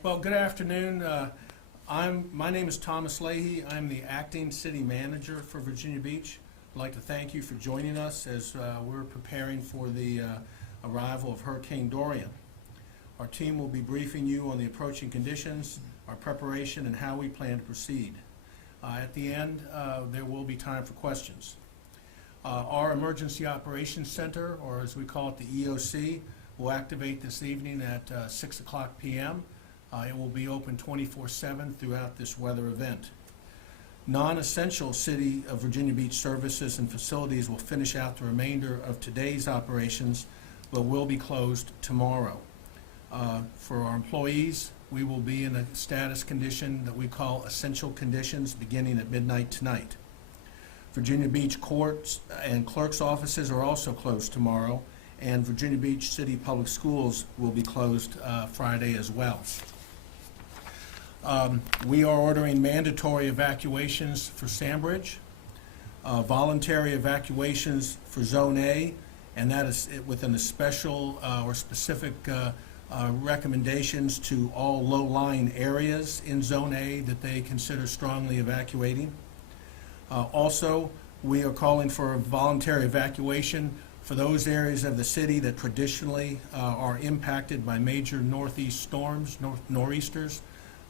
Well, good afternoon. My name is Thomas Leahy. I'm the acting city manager for Virginia Beach. I'd like to thank you for joining us as we're preparing for the arrival of Hurricane Dorian. Our team will be briefing you on the approaching conditions, our preparation, and how we plan to proceed. At the end, there will be time for questions. Our Emergency Operations Center, or as we call it, the EOC, will activate this evening at 6 o'clock p.m. It will be open 24/7 throughout this weather event. Non-essential City of Virginia Beach services and facilities will finish out the remainder of today's operations, but will be closed tomorrow. For our employees, we will be in a status condition that we call essential conditions beginning at midnight tonight. Virginia Beach courts and clerk's offices are also closed tomorrow, and Virginia Beach City Public Schools will be closed Friday as well. We are ordering mandatory evacuations for Sandbridge, voluntary evacuations for Zone A, and that is within the special or specific recommendations to all low-lying areas in Zone A that they consider strongly evacuating. Also, we are calling for a voluntary evacuation for those areas of the city that traditionally are impacted by major northeast storms, nor'easters,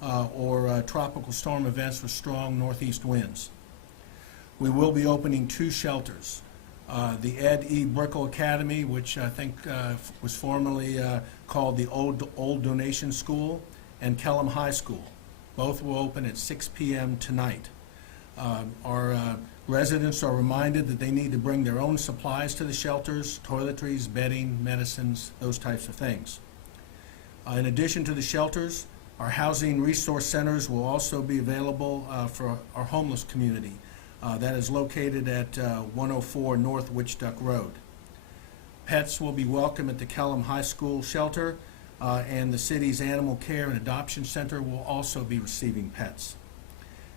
or tropical storm events with strong northeast winds. We will be opening 2 shelters. The Ed E. Brazle Academy, which I think was formerly called the Old Donation School, and Kellam High School. Both will open at 6 p.m. tonight. Our residents are reminded that they need to bring their own supplies to the shelters: toiletries, bedding, medicines, those types of things. In addition to the shelters, our housing resource centers will also be available for our homeless community. That is located at 104 North Witch Duck Road. Pets will be welcome at the Kellam High School shelter, and the city's Animal Care and Adoption Center will also be receiving pets.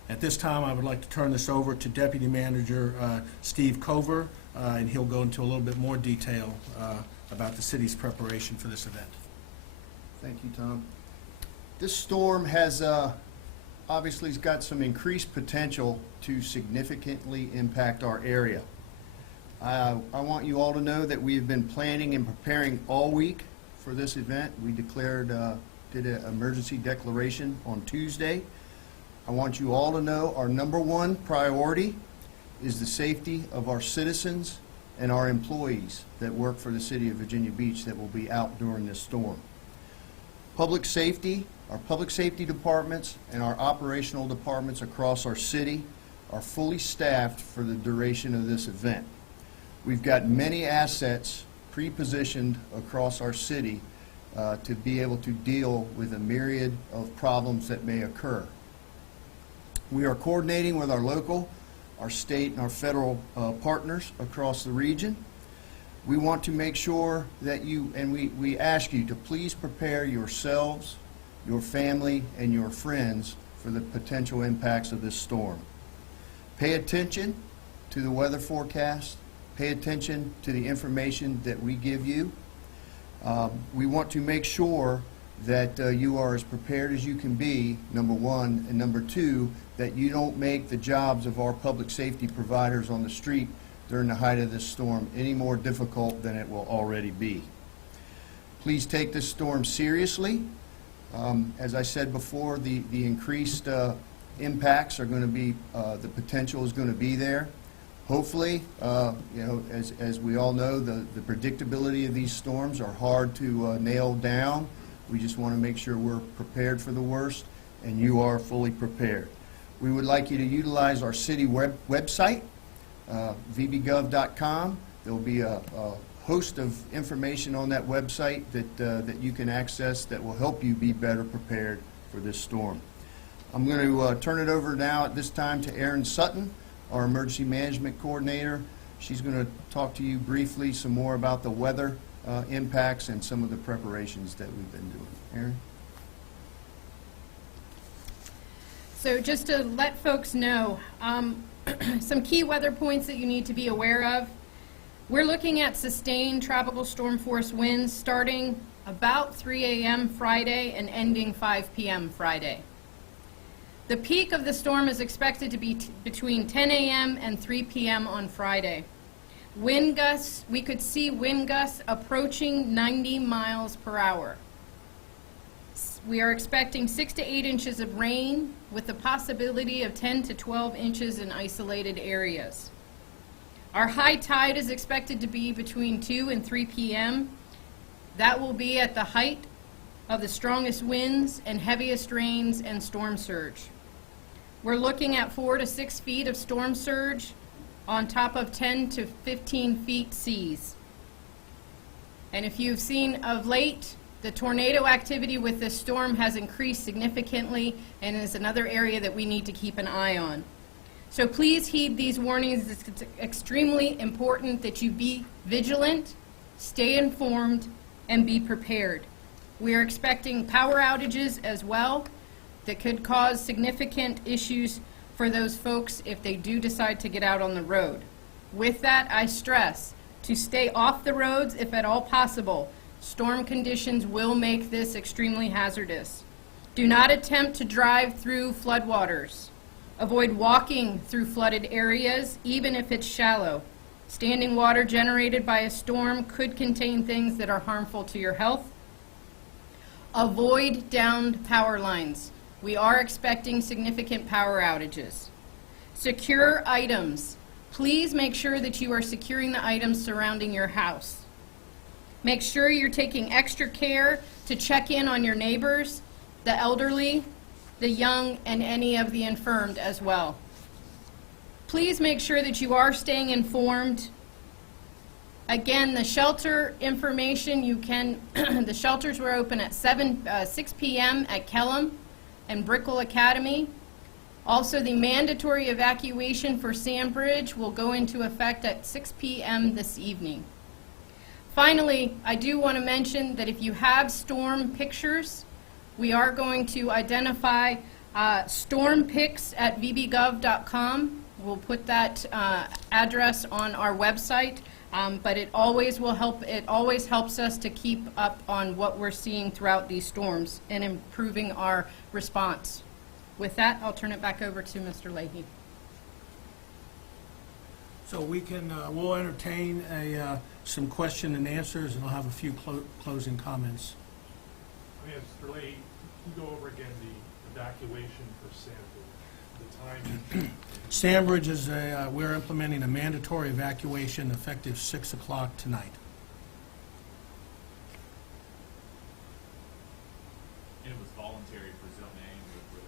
At this time, I would like to turn this over to Deputy Manager Steve Cover, and he'll go into a little bit more detail about the city's preparation for this event. Thank you, Tom. This storm has obviously got some increased potential to significantly impact our area. I want you all to know that we have been planning and preparing all week for this event. We did an emergency declaration on Tuesday. I want you all to know our #1 priority is the safety of our citizens and our employees that work for the City of Virginia Beach that will be out during this storm. Public safety, our public safety departments and our operational departments across our city are fully staffed for the duration of this event. We've got many assets pre-positioned across our city to be able to deal with a myriad of problems that may occur. We are coordinating with our local, our state, and our federal partners across the region. We want to make sure that we ask you to please prepare yourselves, your family, and your friends for the potential impacts of this storm. Pay attention to the weather forecast. Pay attention to the information that we give you. We want to make sure that you are as prepared as you can be, #1, and #2, that you don't make the jobs of our public safety providers on the street during the height of this storm any more difficult than it will already be. Please take this storm seriously. As I said before, the increased impacts are going to be, the potential is going to be there. Hopefully, as we all know, the predictability of these storms are hard to nail down. We just want to make sure we're prepared for the worst, and you are fully prepared. We would like you to utilize our city website, vbgov.com. There will be a host of information on that website that you can access that will help you be better prepared for this storm. I'm going to turn it over now at this time to Erin Sutton, our Emergency Management Coordinator. She's going to talk to you briefly some more about the weather impacts and some of the preparations that we've been doing. Erin? So just to let folks know, some key weather points that you need to be aware of. We're looking at sustained tropical storm force winds starting about 3 a.m. Friday and ending 5 p.m. Friday. The peak of the storm is expected to be between 10 a.m. and 3 p.m. on Friday. Wind gusts, we could see wind gusts approaching 90 miles per hour. We are expecting 6 to 8 inches of rain with the possibility of 10 to 12 inches in isolated areas. Our high tide is expected to be between 2 and 3 p.m. That will be at the height of the strongest winds and heaviest rains and storm surge. We're looking at 4 to 6 feet of storm surge on top of 10 to 15 feet seas. And if you've seen of late, the tornado activity with this storm has increased significantly and is another area that we need to keep an eye on. So please heed these warnings. It's extremely important that you be vigilant, stay informed, and be prepared. We are expecting power outages as well that could cause significant issues for those folks if they do decide to get out on the road. With that, I stress to stay off the roads if at all possible. Storm conditions will make this extremely hazardous. Do not attempt to drive through floodwaters. Avoid walking through flooded areas, even if it's shallow. Standing water generated by a storm could contain things that are harmful to your health. Avoid downed power lines. We are expecting significant power outages. Secure items. Please make sure that you are securing the items surrounding your house. Make sure you're taking extra care to check in on your neighbors, the elderly, the young, and any of the infirmed as well. Please make sure that you are staying informed. Again, the shelter information, the shelters were open at 6 p.m. at Kellam and Brickell Academy. Also, the mandatory evacuation for Sandbridge will go into effect at 6 p.m. this evening. Finally, I do want to mention that if you have storm pictures, we are going to identify storm pics at vbgov.com. We'll put that address on our website, but it always helps us to keep up on what we're seeing throughout these storms and improving our response. With that, I'll turn it back over to Mr. Leahy. So we'll entertain some question and answers, and I'll have a few closing comments. Mr. Leahy, can you go over again the evacuation for Sandbridge, the time? Sandbridge is we're implementing a mandatory evacuation effective 6 o'clock tonight. And it was voluntary for Zone A with were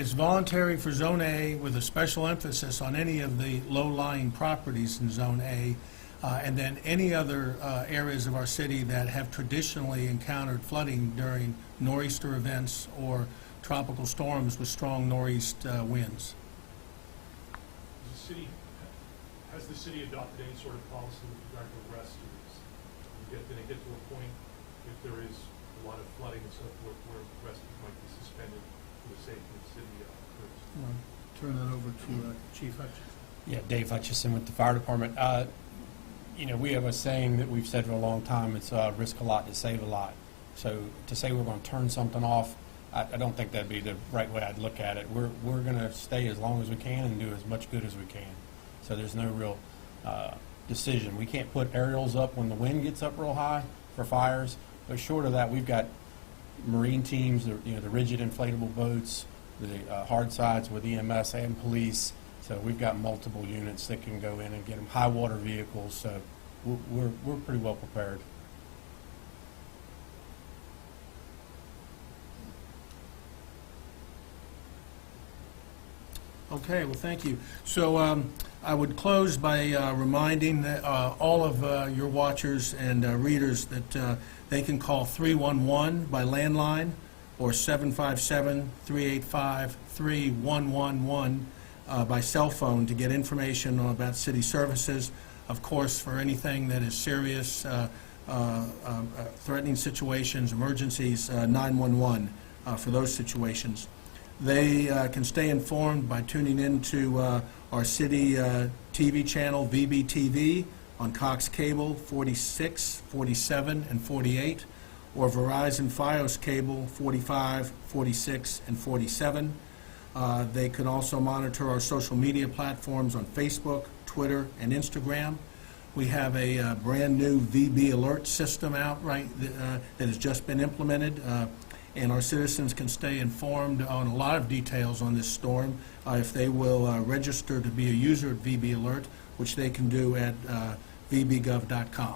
It's voluntary for Zone A with a special emphasis on any of the low-lying properties in Zone A, and then any other areas of our city that have traditionally encountered flooding during nor'easter events or tropical storms with strong nor'east winds. Has the city adopted any sort of policy with regard to rescues? Did it get to a point, if there is a lot of flooding and so forth, where rescue might be suspended for the safety of the city first? Turn that over to Chief Hutcheson. Yeah, Dave Hutcheson with the fire department. We have a saying that we've said for a long time, it's risk a lot to save a lot. So to say we're going to turn something off, I don't think that'd be the right way I'd look at it. We're going to stay as long as we can and do as much good as we can. So there's no real decision. We can't put aerials up when the wind gets up real high for fires, but short of that, we've got marine teams, the rigid inflatable boats, the hard sides with EMS and police. So we've got multiple units that can go in and get them, high water vehicles. So we're pretty well prepared. Okay, well, thank you. So I would close by reminding all of your watchers and readers that they can call 311 by landline or 757-385-3111 by cell phone to get information about city services. Of course, for anything that is serious, threatening situations, emergencies, 911 for those situations. They can stay informed by tuning into our city TV channel, VBTV, on Cox Cable 46, 47, and 48. or Verizon Fios cable 45, 46, and 47. They can also monitor our social media platforms on Facebook, Twitter, and Instagram. We have a brand-new VB alert system out that has just been implemented, and our citizens can stay informed on a lot of details on this storm if they will register to be a user at VB Alert, which they can do at vbgov.com.